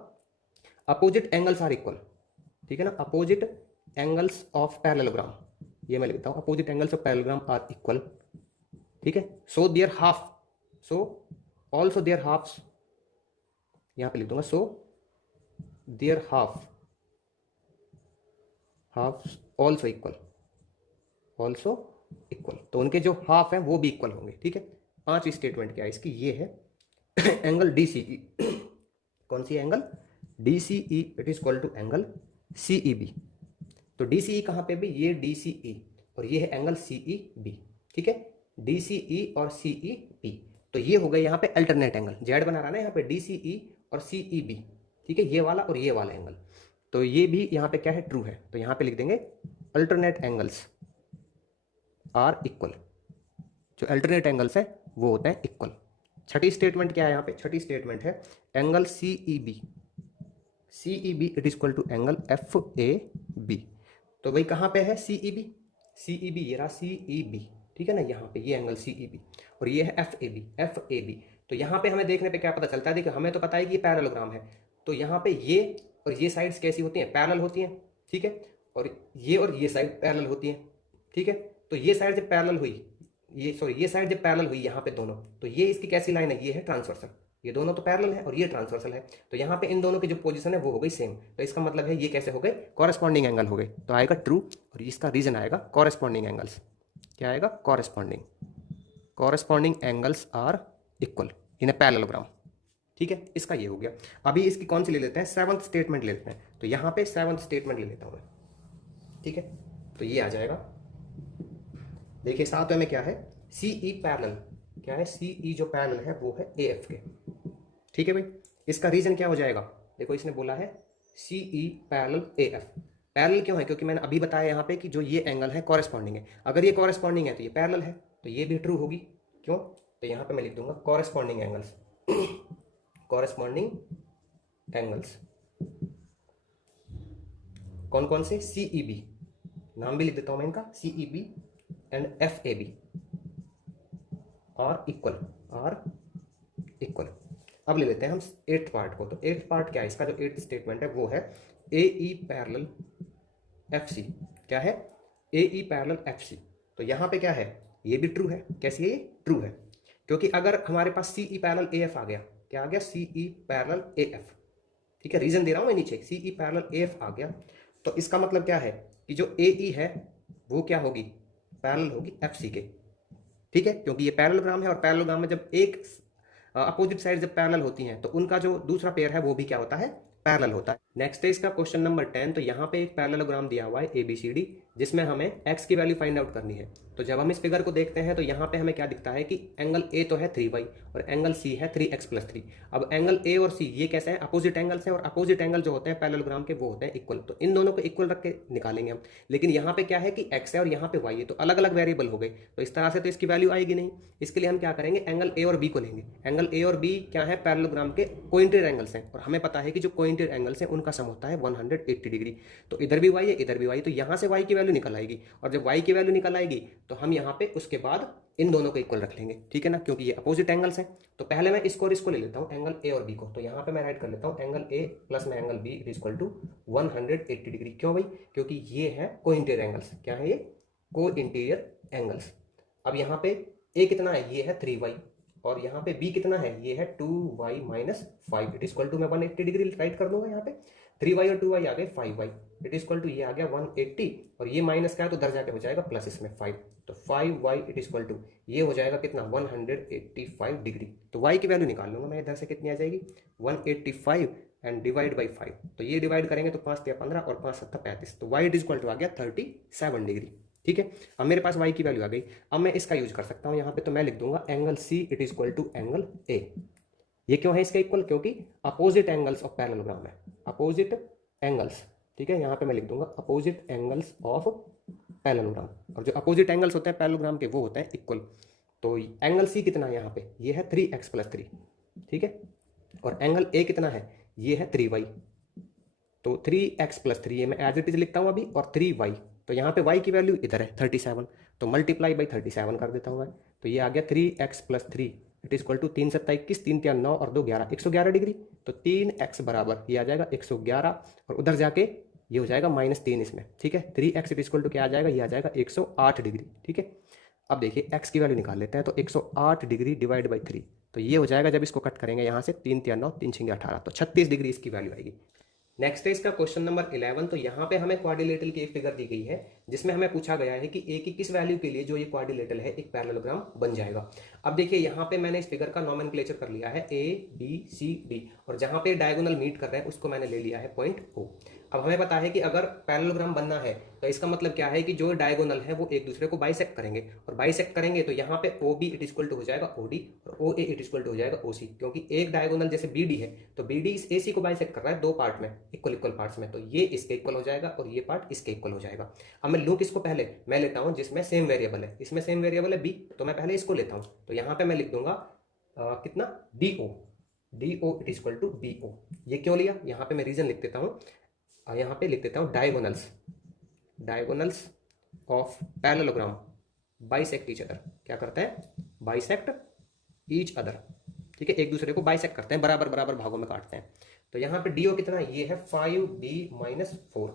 अपोजिट एंगल्स आर इक्वल, ठीक है ना, अपोजिट एंगल्स ऑफ पैरेललोग्राम, ये मैं लिखता हूँ opposite angles of parallelogram are equal, ठीक है। So their half, so also their halfs, यहाँ पे लिख दूंगा so their half also equal, also equal. तो उनके जो हाफ है वो भी इक्वल होंगे, ठीक है। पांचवी स्टेटमेंट क्या है इसकी, ये है एंगल DCE, कौन सी angle DCE it is equal to angle CEB। तो DCE कहाँ पे भी, ये DCE और ये है एंगल CEB, ठीक है, DCE और CEB। तो ये हो गए यहाँ पे अल्टरनेट एंगल, जेड बना रहा ना यहाँ पे DCE और CEB, ठीक है, ये वाला और ये वाला एंगल। तो ये भी यहाँ पे क्या है, ट्रू है। तो यहाँ पे लिख देंगे अल्टरनेट एंगल्स आर इक्वल, जो अल्टरनेट एंगल्स है वो होते हैं इक्वल। छठी स्टेटमेंट क्या है यहाँ पे, छठी स्टेटमेंट है angle CEB it is equal to angle FAB। तो भाई कहाँ पे है CEB, ये रहा CEB, ठीक है ना, यहाँ पे ये एंगल CEB और ये है FAB। तो यहाँ पे हमें देखने पे क्या पता चलता है, देखिए हमें तो पता है कि ये पैरेललोग्राम है, तो यहाँ पे ये और ये साइड्स कैसी होती हैं, पैरेलल होती हैं, ठीक है, और ये साइड पैरेलल होती हैं, ठीक है। तो ये साइड जब पैरेलल हुई, ये साइड जब पैरेलल हुई यहाँ पे दोनों, तो ये इसकी कैसी लाइन है, ये है ट्रांसवर्सल। ये दोनों तो पैरेलल है और ये ट्रांसवर्सल है, तो यहाँ पे इन दोनों की जो पोजीशन है वो हो गई सेम। तो इसका मतलब है ये कैसे हो गए, कॉरेस्पॉन्डिंग एंगल हो गए। तो आएगा ट्रू और इसका रीजन आएगा कॉरेस्पॉन्डिंग एंगल्स। क्या आएगा, corresponding angles are equal in a parallelogram, ठीक है। इसका ये हो गया। अभी इसकी कौन सी ले लेते हैं, सेवंथ स्टेटमेंट ले लेते हैं। तो यहाँ पे सेवंथ स्टेटमेंट ले लेता हूँ मैं, ठीक है। तो ये आ जाएगा, देखिए सातवें में क्या है, CE पैरेलल, क्या है CE जो पैरेलल है वो है AF के, ठीक है भाई। इसका रीजन क्या हो जाएगा, देखो इसने बोला है CE पैरेलल AF। पैरेलल क्यों है, क्योंकि मैंने अभी बताया यहाँ पे कि जो ये एंगल है कॉरेस्पॉन्डिंग है। अगर ये कॉरेस्पॉन्डिंग है तो ये पैरेलल है, तो ये भी ट्रू होगी। क्यों, तो यहाँ पे मैं लिख दूंगा कॉरेस्पॉन्डिंग एंगल्स कौन कौन से, CEB, नाम भी लिख देता हूँ मैं इनका, CEB and F A B are equal. अब ले लेते हैं हम एट्थ पार्ट को। तो एट्थ पार्ट क्या है, इसका जो एट्थ स्टेटमेंट है वो है ए ई पैरेलल एफ सी। क्या है, ए ई पैरेलल एफ सी। तो यहाँ पे क्या है, ये भी ट्रू है। कैसे ये ट्रू है, क्योंकि अगर हमारे पास सी ई पैरेलल ए एफ आ गया, क्या आ गया, सी ई पैरेलल ए एफ, ठीक है, रीजन दे रहा हूं मैं नीचे, सी ई पैरेलल ए एफ आ गया, तो इसका मतलब क्या है कि जो ए ई है वो क्या होगी, पैरेलल होगी एफ सी के, ठीक है, क्योंकि ये पैरेललोग्राम है और पैरेललोग्राम में जब एक अपोजिट साइड जब पैरेलल होती हैं तो उनका जो दूसरा पेयर है वो भी क्या होता है, पैरेलल होता है। नेक्स्ट है इसका क्वेश्चन नंबर 10। तो यहाँ पे एक पैरेललोग्राम दिया हुआ है ABCD, जिसमें हमें x की वैल्यू फाइंड आउट करनी है। तो जब हम इस फिगर को देखते हैं तो यहाँ पे हमें क्या दिखता है कि एंगल A तो है 3y और एंगल C है 3x + 3। अब एंगल A और C ये कैसे हैं, अपोजिट एंगल्स हैं, और अपोजिट एंगल जो होते हैं पैरेललोग्राम के वो होते हैं इक्वल। तो इन दोनों को इक्वल रख के निकालेंगे हम। लेकिन यहाँ पे क्या है कि x है और यहाँ पे y है, तो अलग अलग वेरिएबल हो गए, तो इस तरह से तो इसकी वैल्यू आएगी नहीं। इसके लिए हम क्या करेंगे, एंगल A और B को लेंगे। एंगल A और B क्या है, पैरेललोग्राम के कोइंटेड एंगल्स हैं, और हमें पता है कि जो कोइंटेड एंगल्स हैं उनका सम होता है 180 डिग्री। तो इधर भी y है, इधर भी y, तो यहाँ से y की वैल्यू निकल आएगी, और जब y की वैल्यू निकल आएगी तो हम यहाँ पे उसके बाद इन दोनों को इक्वल रख लेंगे, ठीक है ना, क्योंकि ये अपोजिट एंगल्स हैं। तो पहले मैं इसको और इसको ले लेता हूँ, एंगल A और B को। तो यहाँ पे मैं राइट कर लेता हूँ एंगल A प्लस में angle B equal to 180 degree. क्यों भाई, क्योंकि ये है को इंटीरियर एंगल्स। क्या है ये, को इंटीरियर एंगल्स। अब यहाँ पे A कितना है, ये है 3y, और यहाँ पे B कितना है, ये है 2y - 5 इक्वल टू, मैं 180 डिग्री राइट कर दूंगा। यहाँ पे 3y और 2y आ गए 5y इक्वल टू, ये आ गया 180, और ये माइनस का है तो उधर जाके हो जाएगा प्लस इसमें 5, तो 5y इक्वल टू ये हो जाएगा कितना, 185 डिग्री। तो y की वैल्यू निकाल लूंगा मैं, इधर से कितनी आ जाएगी 185 एंड डिवाइड बाई 5। तो ये डिवाइड करेंगे तो 5 × 15 और 5 × 7 = 35, तो y इक्वल टू आ गया 37 डिग्री। ठीक है, अब मेरे पास y की वैल्यू आ गई। अब मैं इसका यूज कर सकता हूँ यहाँ पे, तो मैं लिख दूंगा angle C equal to angle A। ये क्यों है इसका इक्वल, क्योंकि अपोजिट एंगल्स ऑफ पैरेललोग्राम है, अपोजिट एंगल्स, ठीक है। यहाँ पे मैं लिख दूंगा अपोजिट एंगल्स ऑफ पैरेललोग्राम, और जो अपोजिट एंगल्स होते हैं पैरेललोग्राम के वो होते हैं इक्वल। तो एंगल C कितना है यहाँ पे, ये है 3x + 3, ठीक है, और एंगल A कितना है, ये है 3y। तो 3x + 3 ये मैं एज इट इज लिखता हूँ अभी, और 3y, तो यहाँ पे y की वैल्यू इधर है 37, तो मल्टीप्लाई बाई 37 कर देता हूँ मैं। तो ये आ गया 3x + 3 इक्वल टू 3 × 7 = 21, 3 × 3 = 9 और 2 = 11, 111 डिग्री। तो 3x बराबर ये आ जाएगा 111, और उधर जाके ये हो जाएगा -3 इसमें, ठीक है। 3x इक्वल टू क्या आ जाएगा, ये आ जाएगा 108 डिग्री, ठीक है। अब देखिए x की वैल्यू निकाल लेते हैं, तो 108 डिग्री डिवाइड बाई 3, तो ये हो जाएगा, जब इसको कट करेंगे यहाँ से 3 × 3 = 9, 3 × 6 = 18, तो 36 डिग्री इसकी वैल्यू आएगी। नेक्स्ट है इसका क्वेश्चन नंबर 11। तो यहाँ पे हमें क्वाड्रिलेटरल की एक फिगर दी गई है, जिसमें हमें पूछा गया है कि a की किस वैल्यू के लिए जो ये क्वाड्रिलेटरल है एक पैरेललोग्राम बन जाएगा। अब देखिए यहाँ पे मैंने इस फिगर का नोमेनक्लेचर कर लिया है A B C D, और जहाँ पे डायगोनल मीट कर रहे हैं उसको मैंने ले लिया है पॉइंट O। अब हमें पता है कि अगर पैरेललोग्राम बनना है तो इसका मतलब क्या है कि जो डायगोनल है वो एक दूसरे को बाइसेक्ट करेंगे, और बाइसेक्ट करेंगे तो यहाँ पे OB इक्वल टू हो जाएगा OD, और OA इक्वल टू हो जाएगा OC, क्योंकि एक डायगोनल जैसे BD है तो BD इस AC को बाइसेक्ट कर रहा है दो पार्ट में, इक्वल पार्ट्स में, तो ये इसके इक्वल हो जाएगा और ये पार्ट इसके इक्वल हो जाएगा। अब मैं लूँ किसको, पहले मैं लेता हूँ जिसमें सेम वेरिएबल है, इसमें सेम वेरिएबल है B, तो मैं पहले इसको लेता हूँ। तो यहाँ पे मैं लिख दूंगा कितना, DO इक्वल टू BO। ये क्यों लिया, यहाँ पे मैं रीजन लिख देता हूँ, यहाँ पे लिख देता हूँ diagonals of parallelogram bisect each other. क्या करते हैं, बाइसेक्ट ईच अदर, ठीक है, एक दूसरे को बाइसेक्ट करते हैं, बराबर बराबर भागों में काटते हैं। तो यहाँ पे DO कितना है, ये है 5B - 4,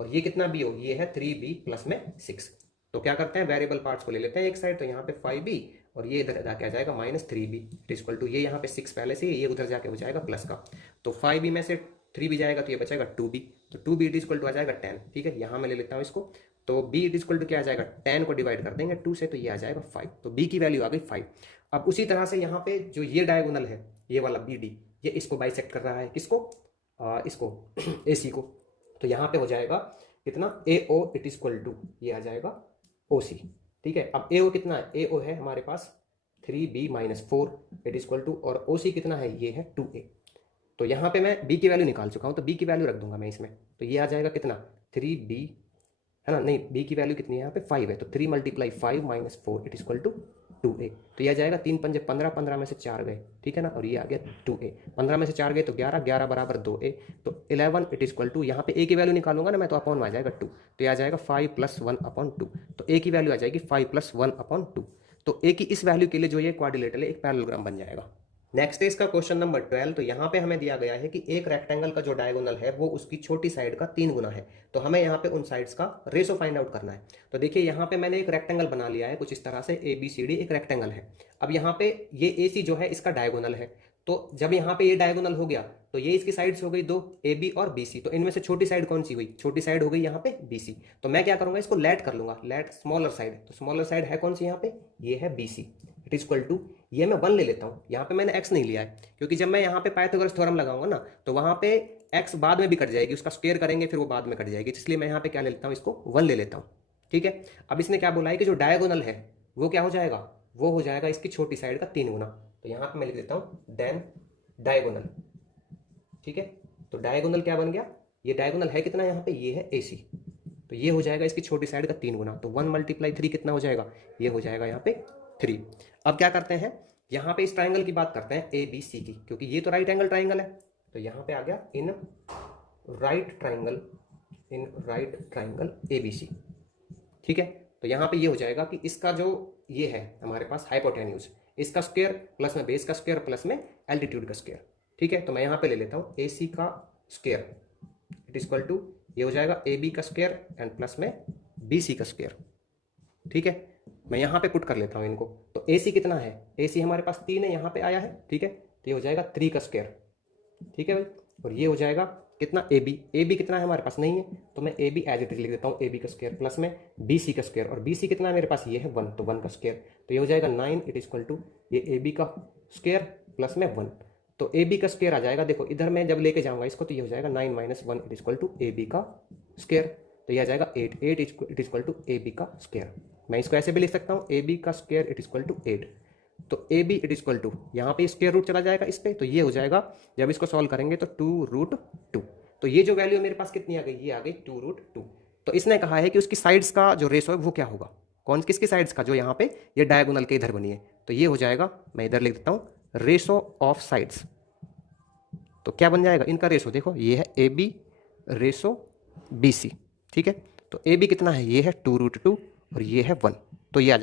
और ये कितना BO, ये है 3B प्लस में 6। तो क्या करते हैं, वेरिएबल पार्ट्स को ले लेते हैं एक साइड, तो यहाँ पे 5B और ये इधर जाके आ जाएगा -3B इक्वल टू, ये यहाँ पे 6 पहले से, ये उधर जाके हो जाएगा प्लस का, तो 5B में से 3B जाएगा तो ये बचेगा 2B, तो 2B इक्वल टू आ जाएगा 10, ठीक है। यहाँ मैं ले लेता हूँ इसको, तो B इक्वल टू क्या आ जाएगा, 10 को डिवाइड कर देंगे 2 से, तो ये आ जाएगा 5, तो B की वैल्यू आ गई 5। अब उसी तरह से यहाँ पे जो ये डायगोनल है, ये वाला BD, ये इसको बाइसेक्ट कर रहा है, किसको, इसको AC को, तो यहाँ पे हो जाएगा कितना, AO इक्वल टू ये आ जाएगा OC, ठीक है। अब AO कितना है, AO है हमारे पास 3B - 4 इक्वल टू, और OC कितना है, ये है 2A। तो यहाँ पे मैं B की वैल्यू निकाल चुका हूँ, तो B की वैल्यू रख दूंगा मैं इसमें, तो ये आ जाएगा कितना, 3B है ना, नहीं B की वैल्यू कितनी है यहाँ पे 5 है, तो 3 × 5 - 4 इक्वल टू 2a। तो यह आ जाएगा 3 पंजे 15, 15 में से 4 गए, ठीक है ना, और ये आ गया 2a। 15 में से 4 गए तो 11, 11 बराबर 2a। तो 11 इट इज इक्वल टू, यहाँ पे a की वैल्यू निकालूंगा ना मैं तो अपॉन में आ जाएगा 2, तो ये आ जाएगा 5 + 1/2। तो a की वैल्यू आ जाएगी 5 + 1/2। तो a की इस वैल्यू के लिए जो ये क्वाड्रिलेटरल एक पैरेललोग्राम बन जाएगा। नेक्स्ट है इसका क्वेश्चन नंबर 12। तो यहाँ पे हमें दिया गया है कि एक रेक्टेंगल का जो डायगोनल है वो उसकी छोटी साइड का 3 गुना है। तो हमें यहाँ पे उन साइड्स का रेशो फाइंड आउट करना है। तो देखिए यहाँ पे मैंने एक रेक्टेंगल बना लिया है कुछ इस तरह से, ABCD एक रेक्टेंगल है। अब यहाँ पे ये AC जो है इसका डायगोनल है। तो जब यहाँ पे ये डायगोनल हो गया तो ये इसकी साइड्स हो गई 2, AB और BC। तो इनमें से छोटी साइड कौन सी हुई? छोटी साइड हो गई यहाँ पे BC। तो मैं क्या करूंगा, इसको लेट कर लूंगा, लेट स्मॉलर साइड। तो स्मॉलर साइड है कौन सी यहाँ पे? ये है BC। It is equal to, ये मैं 1 ले लेता हूँ, यहाँ पे मैंने x नहीं लिया है क्योंकि जब मैं यहाँ पे पाइथागोरस थ्योरम लगाऊंगा ना तो वहाँ पे x बाद में भी कट जाएगी, उसका स्क्वायर करेंगे फिर वो बाद में कट जाएगी, इसलिए मैं यहाँ पे क्या ले लेता हूँ, इसको 1 ले लेता हूँ। ठीक है। अब इसने क्या बोला है कि जो डायगोनल है वो क्या हो जाएगा, वो हो जाएगा इसकी छोटी साइड का 3 गुना। तो यहाँ पे मैं लिख देता हूँ देन डायगोनल। ठीक है। तो डायगोनल क्या बन गया, ये डायगोनल है कितना यहाँ पे, ये है AC। तो ये हो जाएगा इसकी छोटी साइड का 3 गुना। तो 1 × 3 कितना हो जाएगा, ये हो जाएगा यहाँ पे 3। अब क्या करते हैं, यहाँ पे इस ट्राइंगल की बात करते हैं ABC की, क्योंकि ये तो राइट एंगल ट्राइंगल है। तो यहाँ पे आ गया इन राइट ट्राइंगल ABC। ठीक है। तो यहाँ पे ये हो जाएगा कि इसका जो ये है हमारे पास हाइपोटेन्यूज, इसका स्क्वायर प्लस में बेस का स्क्वायर प्लस में एल्टीट्यूड का स्क्वायर। ठीक है। तो मैं यहाँ पे ले लेता हूँ AC का square, it is equal to, ये हो जाएगा AB का स्क्वायर एंड प्लस में BC का स्क्वायर। ठीक है। मैं यहाँ पे पुट कर लेता हूँ इनको। तो AC कितना है, AC हमारे पास 3 है, यहाँ पे आया है। ठीक है। तो ये हो जाएगा 3 का स्क्वायर। ठीक है भाई। और ये हो जाएगा कितना, AB कितना है हमारे पास नहीं है, तो मैं AB एज इट इज लिख देता हूँ, AB का स्क्वायर प्लस में BC का स्क्वायर। और BC कितना है मेरे पास, ये है 1, तो 1 का स्क्वायर। तो ये हो जाएगा 9, इट इज इक्वल टू ये AB का स्क्वायर प्लस में 1। तो AB का स्क्वायर आ जाएगा, देखो इधर मैं जब लेके जाऊंगा इसको तो ये हो जाएगा 9 - 1 it is equal to AB का स्क्वायर। तो ये आ जाएगा 8 it is equal to AB का स्क्वायर। मैं इसको ऐसे भी लिख सकता हूँ, AB का square it is equal to 8। तो AB it is equal to, यहाँ पे स्क्वायर रूट चला जाएगा इस पे, तो ये हो जाएगा जब इसको सॉल्व करेंगे तो 2√2। तो ये जो वैल्यू मेरे पास कितनी आ गई, ये आ गई 2√2। तो इसने कहा है कि उसकी साइड्स का जो रेशो है वो क्या होगा, कौन किसकी साइड्स का, जो यहाँ पे ये डायगोनल के इधर बनी है। तो ये हो जाएगा, मैं इधर लिख देता हूँ रेशो ऑफ साइड्स। तो क्या बन जाएगा इनका रेशो, देखो ये है AB रेशो BC। ठीक है। तो AB कितना है, ये है 2√2 और ये है 1। तो ये